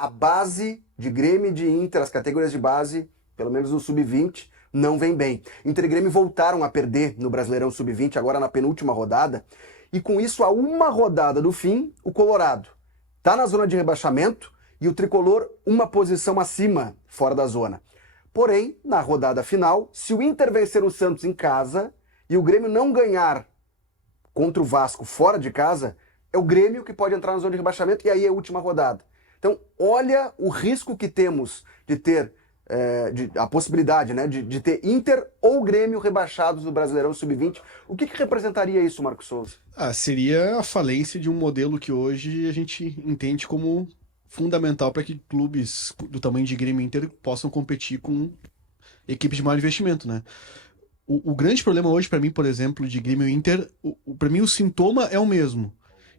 a base de Grêmio e de Inter, as categorias de base, pelo menos no Sub-20, não vem bem. Inter e Grêmio voltaram a perder no Brasileirão Sub-20, agora na penúltima rodada, e com isso, a uma rodada do fim, o Colorado está na zona de rebaixamento e o Tricolor uma posição acima, fora da zona. Porém, na rodada final, se o Inter vencer o Santos em casa e o Grêmio não ganhar contra o Vasco fora de casa, é o Grêmio que pode entrar na zona de rebaixamento e aí é a última rodada. Então, olha o risco que temos de ter, a possibilidade, né, de ter Inter ou Grêmio rebaixados no Brasileirão Sub-20. O que representaria isso, Marcos Souza? Seria a falência de um modelo que hoje a gente entende como fundamental para que clubes do tamanho de Grêmio e Inter possam competir com equipes de maior investimento, né? O grande problema hoje, para mim, por exemplo, de Grêmio e Inter, para mim o sintoma é o mesmo.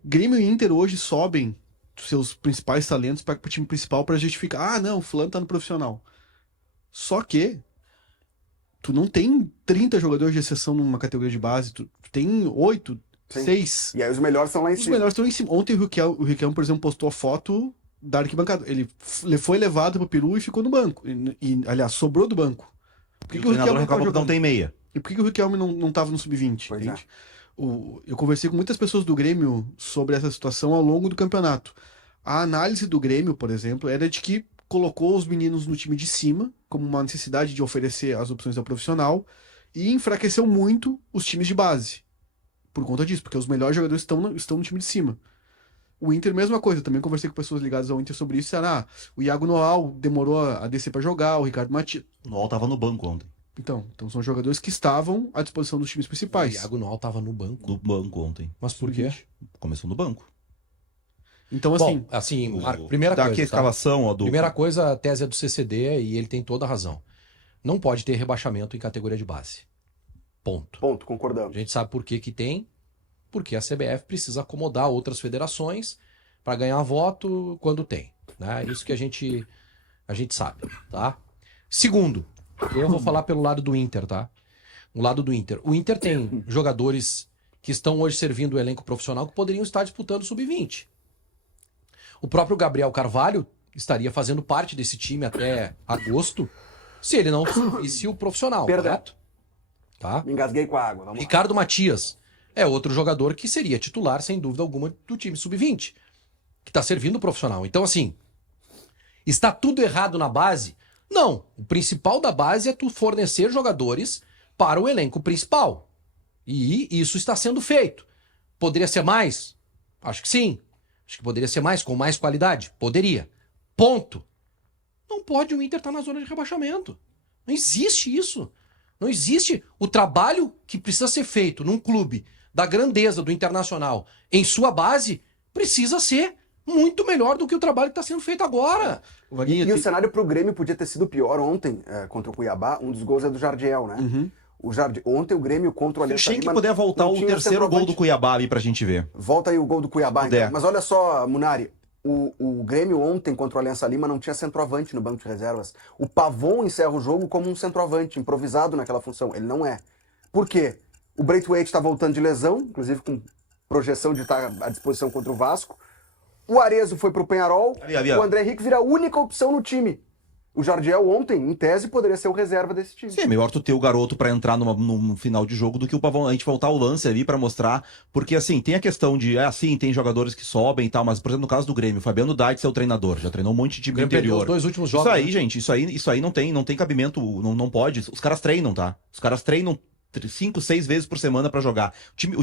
Grêmio e Inter hoje sobem seus principais talentos para o time principal para justificar, não, o fulano tá no profissional. Só que tu não tem 30 jogadores de exceção numa categoria de base, tu tem 8, Sim. 6. E aí os melhores estão lá em Os cima. melhores estão em cima. Ontem o Riquelme, por exemplo, postou a foto da arquibancada. Ele foi levado pro Peru e ficou no banco. Aliás, sobrou do banco. Por que O que o treinador Riquelme reclama que não tem meia. E por que o Riquelme não tava no Sub-20? Pois Entende? Eu conversei com muitas pessoas do Grêmio sobre essa situação ao longo do campeonato. A análise do Grêmio, por exemplo, era de que colocou os meninos no time de cima, como uma necessidade de oferecer as opções ao profissional, e enfraqueceu muito os times de base. Por conta disso, porque os melhores jogadores estão no time de cima. O Inter, mesma coisa. Também conversei com pessoas ligadas ao Inter sobre isso. O Iago Noal demorou a descer para jogar, o Ricardo Matias. O Noal tava no banco ontem. Então são jogadores que estavam à disposição dos times principais. O Iago Noal tava no banco. No banco ontem. Mas por quê? Começou no banco. Então, assim... Bom, assim, Marco, primeira Tá coisa, aqui a escalação, ó, do... Primeira coisa, a tese é do CCD e ele tem toda a razão. Não pode ter rebaixamento em categoria de base. Ponto. Ponto, A concordamos. gente sabe por que tem, porque a CBF precisa acomodar outras federações para ganhar voto quando tem. Né? Isso que a gente sabe, tá? Segundo, eu vou falar pelo lado do Inter, tá? O lado do Inter. O Inter tem jogadores que estão hoje servindo o elenco profissional que poderiam estar disputando o Sub-20. O próprio Gabriel Carvalho estaria fazendo parte desse time até agosto, se ele não servisse o profissional, Perdão. correto? Tá? Me engasguei com a água. Vamos lá. Ricardo Matias é outro jogador que seria titular, sem dúvida alguma, do time Sub-20, que está servindo o profissional. Então, assim, está tudo errado na base? Não. O principal da base é tu fornecer jogadores para o elenco principal. E isso está sendo feito. Poderia ser mais? Acho que sim. Acho que poderia ser mais, com mais qualidade. Poderia. Ponto. Não pode o Inter estar na zona de rebaixamento. Não existe isso. Não existe o trabalho que precisa ser feito num clube da grandeza do Internacional em sua base precisa ser muito melhor do que o trabalho que está sendo feito agora. E o cenário pro Grêmio podia ter sido pior ontem, contra o Cuiabá. Um dos gols é do Jardiel, né? Ontem o Grêmio contra o Aliança Tinha que Lima poder voltar não o tinha terceiro gol centroavante. do Cuiabá aí pra gente ver. Volta aí o gol do Cuiabá, Puder. então. Mas olha só, Munari, o Grêmio ontem contra o Aliança Lima não tinha centroavante no banco de reservas. O Pavon encerra o jogo como um centroavante, improvisado naquela função. Ele não é. Por quê? O Braithwaite está voltando de lesão, inclusive com projeção de estar à disposição contra o Vasco. O Arezzo foi pro Penharol. Ali. O André Henrique vira a única opção no time. O Jardiel ontem, em tese, poderia ser o reserva desse time. Sim, é melhor tu ter o garoto pra entrar no final de jogo do que o Pavão. A gente voltar o lance ali pra mostrar. Porque, assim, tem a questão de... sim, tem jogadores que sobem e tal, mas, por exemplo, no caso do Grêmio, o Fabiano Daitz é o treinador. Já treinou um monte de time O do Grêmio perdeu interior. os 2 últimos jogos. Isso aí, né? gente, isso aí não tem cabimento, não pode. Os caras treinam, tá? Os caras treinam 5, 6 vezes por semana pra jogar.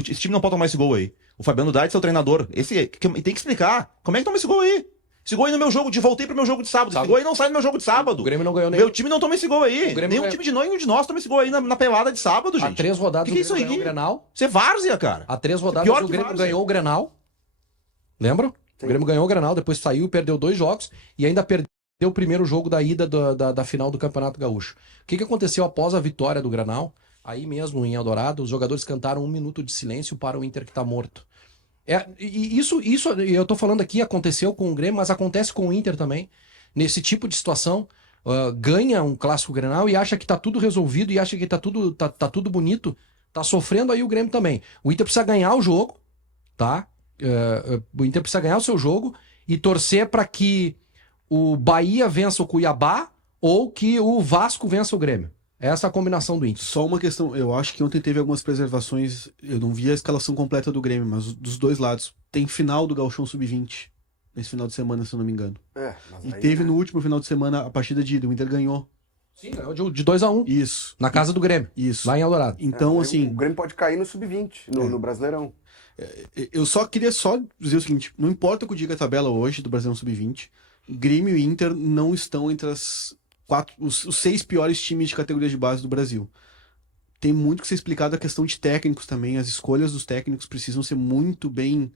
Esse time não pode tomar esse gol aí. O Fabiano Daitz é o treinador. Tem que explicar. Como é que toma esse gol aí? Esse gol aí no meu jogo, voltei pro meu jogo de sábado. Esse gol aí não sai no meu jogo de sábado. O Grêmio não ganhou nem... Meu time não toma esse gol aí. O Grêmio Nenhum ganhou- time de nenhum de nós toma esse gol aí na pelada de sábado, Há gente. 3 rodadas Que é isso o Grêmio aí? ganhou o Grenal. Isso é várzea, cara. Há 3 rodadas Pior o que Grêmio várzea. ganhou o Grenal. Lembram? Sim. O Grêmio ganhou o Grenal, depois saiu, perdeu 2 jogos e ainda perdeu o primeiro jogo da ida da final do Campeonato Gaúcho. O que aconteceu após a vitória do Grenal? Aí mesmo em Eldorado, os jogadores cantaram 1 minuto de silêncio para o Inter que tá morto. Isso eu tô falando aqui, aconteceu com o Grêmio, mas acontece com o Inter também. Nesse tipo de situação, ganha um clássico Grenal e acha que tá tudo resolvido e acha que tá tudo bonito. Tá sofrendo aí o Grêmio também. O Inter precisa ganhar o jogo, tá? O Inter precisa ganhar o seu jogo e torcer para que o Bahia vença o Cuiabá ou que o Vasco vença o Grêmio. Essa é a combinação do Inter. Só uma questão, eu acho que ontem teve algumas preservações, eu não vi a escalação completa do Grêmio, mas dos dois lados. Tem final do Gauchão Sub-20, nesse final de semana, se eu não me engano. Mas E aí, teve né? no último final de semana a partida de ida, o Inter ganhou. Sim, ganhou de 2-1. Isso, Na casa do Grêmio. isso. Lá em Eldorado. Então, O assim, Grêmio pode cair no Sub-20, no Brasileirão. eu só queria dizer o seguinte, não importa o que eu diga a tabela hoje do Brasileirão Sub-20, Grêmio e Inter não estão entre os 6 piores times de categoria de base do Brasil. Tem muito que ser explicado a questão de técnicos também. As escolhas dos técnicos precisam ser muito bem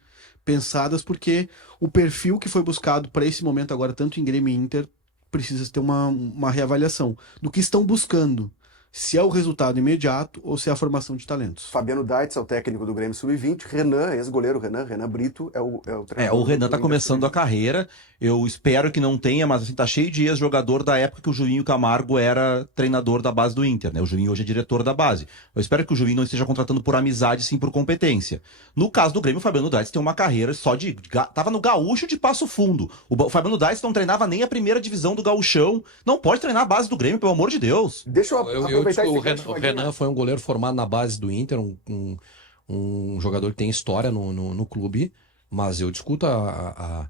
pensadas, porque o perfil que foi buscado para esse momento agora, tanto em Grêmio e Inter, precisa ter uma reavaliação do que estão buscando. Se é o resultado imediato ou se é a formação de talentos. Fabiano Daitz é o técnico do Grêmio Sub-20, Renan, ex-goleiro Renan Brito, é o treinador. O Renan do tá Inter começando a Sub-20. carreira. Eu espero que não tenha, mas assim, tá cheio de ex-jogador da época que o Julinho Camargo era treinador da base do Inter, né? O Julinho hoje é diretor da base. Eu espero que o Julinho não esteja contratando por amizade, sim por competência. No caso do Grêmio, o Fabiano Daitz tem uma carreira só tava no gaúcho de Passo Fundo. O Fabiano Daitz não treinava nem a primeira divisão do gauchão. Não pode treinar a base do Grêmio, pelo amor de Deus. Deixa eu aproveitar o esse gancho, Renan foi um goleiro formado na base do Inter, um jogador que tem história no clube, mas eu discuto a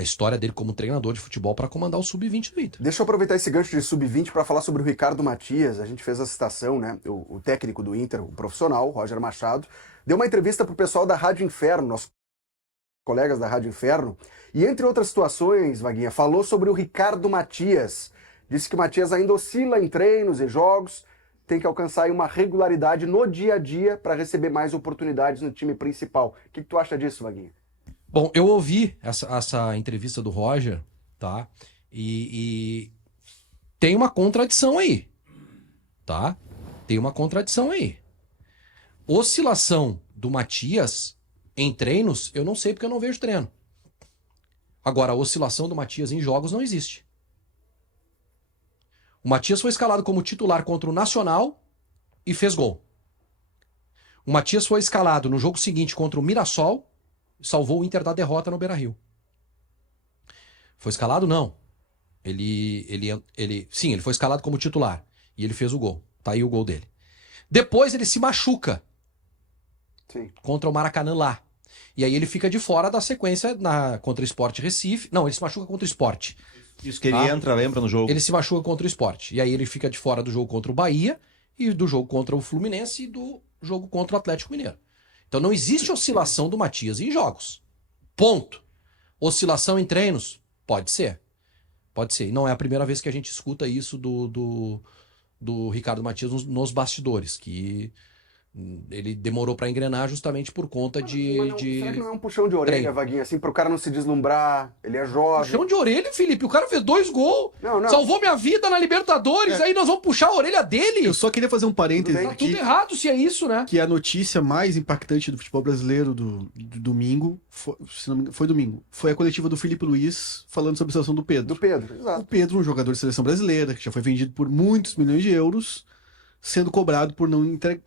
história dele como treinador de futebol para comandar o Sub-20 do Inter. Deixa eu aproveitar esse gancho de Sub-20 para falar sobre o Ricardo Matias. A gente fez a citação, né? O técnico do Inter, o profissional, Roger Machado, deu uma entrevista pro pessoal da Rádio Inferno, nossos colegas da Rádio Inferno, e entre outras situações, Vaguinha, falou sobre o Ricardo Matias. Disse que o Matias ainda oscila em treinos e jogos, tem que alcançar aí uma regularidade no dia a dia para receber mais oportunidades no time principal. O que tu acha disso, Vaguinha? Bom, eu ouvi essa entrevista do Roger, tá? E tem uma contradição aí, tá? Tem uma contradição aí. Oscilação do Matias em treinos, eu não sei porque eu não vejo treino. Agora, a oscilação do Matias em jogos não existe. O Matias foi escalado como titular contra o Nacional e fez gol. O Matias foi escalado no jogo seguinte contra o Mirassol e salvou o Inter da derrota no Beira-Rio. Foi escalado? Não. Sim, ele foi escalado como titular e ele fez o gol. Tá aí o gol dele. Depois ele se machuca. Sim. Contra o Maracanã lá. E aí ele fica de fora da sequência contra o Sport Recife. Não, ele se machuca contra o Sport. Isso que ele lembra no jogo. Ele se machuca contra o Sport. E aí ele fica de fora do jogo contra o Bahia e do jogo contra o Fluminense e do jogo contra o Atlético Mineiro. Então não existe oscilação do Matias em jogos. Ponto. Oscilação em treinos? Pode ser. Pode ser. E não é a primeira vez que a gente escuta isso do Ricardo Matias nos bastidores, que ele demorou para engrenar justamente por conta Será que não é um puxão de orelha, treino. Vaguinha, assim, pro cara não se deslumbrar? Ele é jovem. Puxão de orelha, Felipe. O cara fez 2 gols. Não. Salvou minha vida na Libertadores. Aí nós vamos puxar a orelha dele. Eu só queria fazer um parêntese Tudo bem. Tá tudo aqui, errado se é isso, né? que a notícia mais impactante do futebol brasileiro do domingo, se não me engano, foi domingo, foi a coletiva do Felipe Luiz falando sobre a situação do Pedro. Do Pedro, O exato. Pedro, um jogador de seleção brasileira, que já foi vendido por muitos milhões de euros, sendo cobrado por não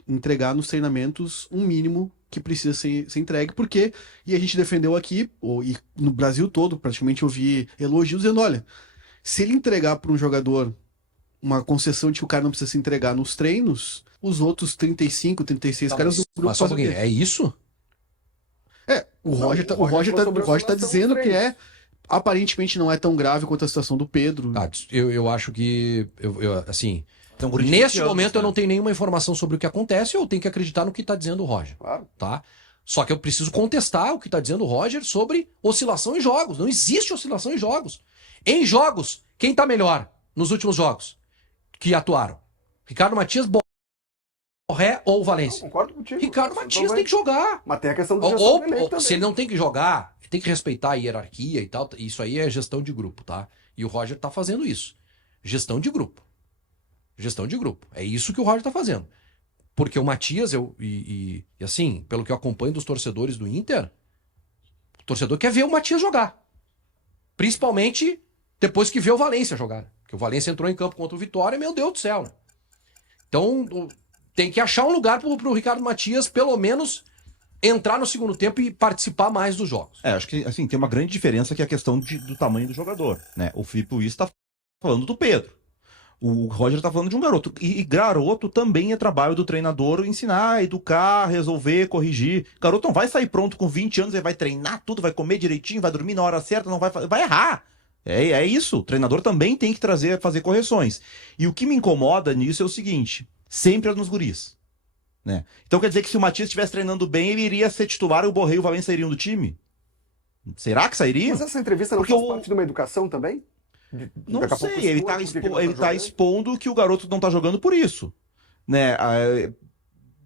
entregar nos treinamentos um mínimo que precisa ser entregue, porque, e a gente defendeu aqui, e no Brasil todo, praticamente eu vi elogios dizendo, olha, se ele entregar para um jogador uma concessão de que o cara não precisa se entregar nos treinos, os outros 35, 36 caras do grupo Mas só um fazem o pouquinho, quê? é isso? O Roger o Roger falou sobre a tá oscilação dizendo dos que treinos. aparentemente não é tão grave quanto a situação do Pedro. Eu acho que, assim, Então, guri de neste 20 anos, momento eu né? não tenho nenhuma informação sobre o que acontece, eu tenho que acreditar no que está dizendo o Roger, Claro. tá? Só que eu preciso contestar o que está dizendo o Roger sobre oscilação em jogos. Não existe oscilação em jogos. Em jogos, quem está melhor nos últimos jogos que atuaram? Ricardo Matias, Borré ou Valência? Concordo contigo. Ricardo Matias tem que jogar. Mas tem a questão do gestão do elenco Ou também. se ele não tem que jogar, ele tem que respeitar a hierarquia e tal. Isso aí é gestão de grupo, tá? E o Roger tá fazendo isso. Gestão de grupo. Gestão de grupo. É isso que o Roger tá fazendo. Porque o Matias, e assim, pelo que eu acompanho dos torcedores do Inter, o torcedor quer ver o Matias jogar. Principalmente depois que vê o Valência jogar. Porque o Valência entrou em campo contra o Vitória, meu Deus do céu. Né? Então, tem que achar um lugar pro Ricardo Matias, pelo menos entrar no segundo tempo e participar mais dos jogos. Acho que assim, tem uma grande diferença que é a questão do tamanho do jogador, né? O Filipe Luiz tá falando do Pedro. O Roger tá falando de um garoto. E garoto também é trabalho do treinador ensinar, educar, resolver, corrigir. Garoto não vai sair pronto com 20 anos, ele vai treinar tudo, vai comer direitinho, vai dormir na hora certa, não vai errar. É isso. O treinador também tem que fazer correções. E o que me incomoda nisso é o seguinte: sempre é nos guris. Né? Então quer dizer que se o Matias estivesse treinando bem, ele iria ser titular e o Borré e o Valência sairiam do time? Será que sairiam? Mas essa entrevista não Porque faz parte de uma educação também? Não Daqui a pouco sei, ele expor tá, por que que não ele tá jogando? expondo que o garoto não tá jogando por isso. Né?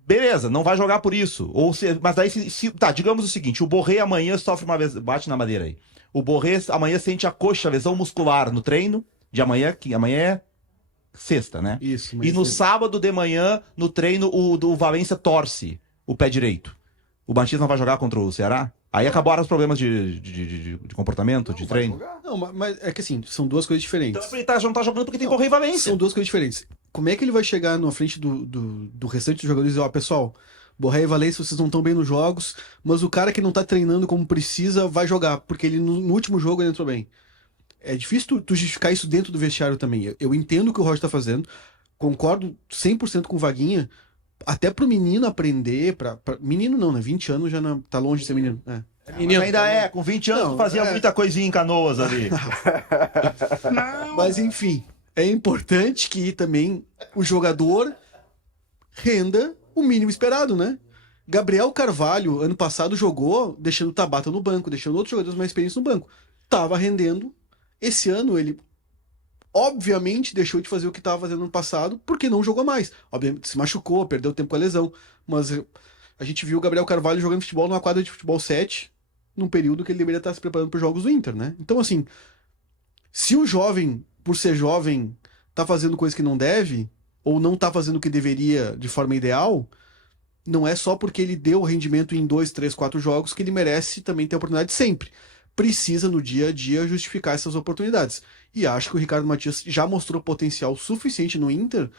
Beleza, não vai jogar por isso. Mas daí, tá, digamos o seguinte: o Borré amanhã sofre uma vez. Bate na madeira aí. O Borré amanhã sente a coxa, a lesão muscular no treino de amanhã, que amanhã é sexta, né? Isso, E no sábado de manhã, no treino, o Valência torce o pé direito. O Matias não vai jogar contra o Ceará? Aí acabaram os problemas de comportamento, de Não vai treino. jogar. Não, mas é que assim, são duas coisas diferentes. Então ele não tá jogando porque tem Borré e Valência. São duas coisas diferentes. Como é que ele vai chegar na frente do restante dos jogadores e dizer, ó, pessoal, Borré e Valência, vocês não estão bem nos jogos, mas o cara que não tá treinando como precisa vai jogar, porque ele no último jogo ele entrou bem. É difícil tu justificar isso dentro do vestiário também. Eu entendo o que o Roger tá fazendo, concordo 100% com o Vaguinha, até pro menino aprender, menino não, né? 20 anos já tá longe de ser menino. É. Mas ainda com 20 anos Não, fazia muita coisinha em Canoas ali. Mas enfim, é importante que também o jogador renda o mínimo esperado, né? Gabriel Carvalho, ano passado, jogou deixando o Tabata no banco, deixando outros jogadores mais experientes no banco. Tava rendendo. Esse ano ele, obviamente, deixou de fazer o que estava fazendo no passado, porque não jogou mais. Obviamente, se machucou, perdeu tempo com a lesão. Mas a gente viu o Gabriel Carvalho jogando futebol numa quadra de futebol 7, num período que ele deveria estar se preparando para os jogos do Inter, né? Então, assim, se o jovem, por ser jovem, tá fazendo coisa que não deve, ou não tá fazendo o que deveria de forma ideal, não é só porque ele deu rendimento em 2, 3, 4 jogos que ele merece também ter oportunidade sempre. Precisa, no dia a dia, justificar essas oportunidades. E acho que o Ricardo Matias já mostrou potencial suficiente no Inter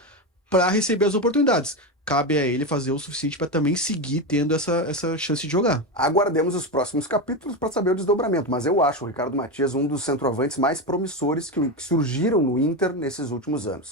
para receber as oportunidades. Cabe a ele fazer o suficiente para também seguir tendo essa chance de jogar. Aguardemos os próximos capítulos para saber o desdobramento, mas eu acho o Ricardo Matias um dos centroavantes mais promissores que surgiram no Inter nesses últimos anos.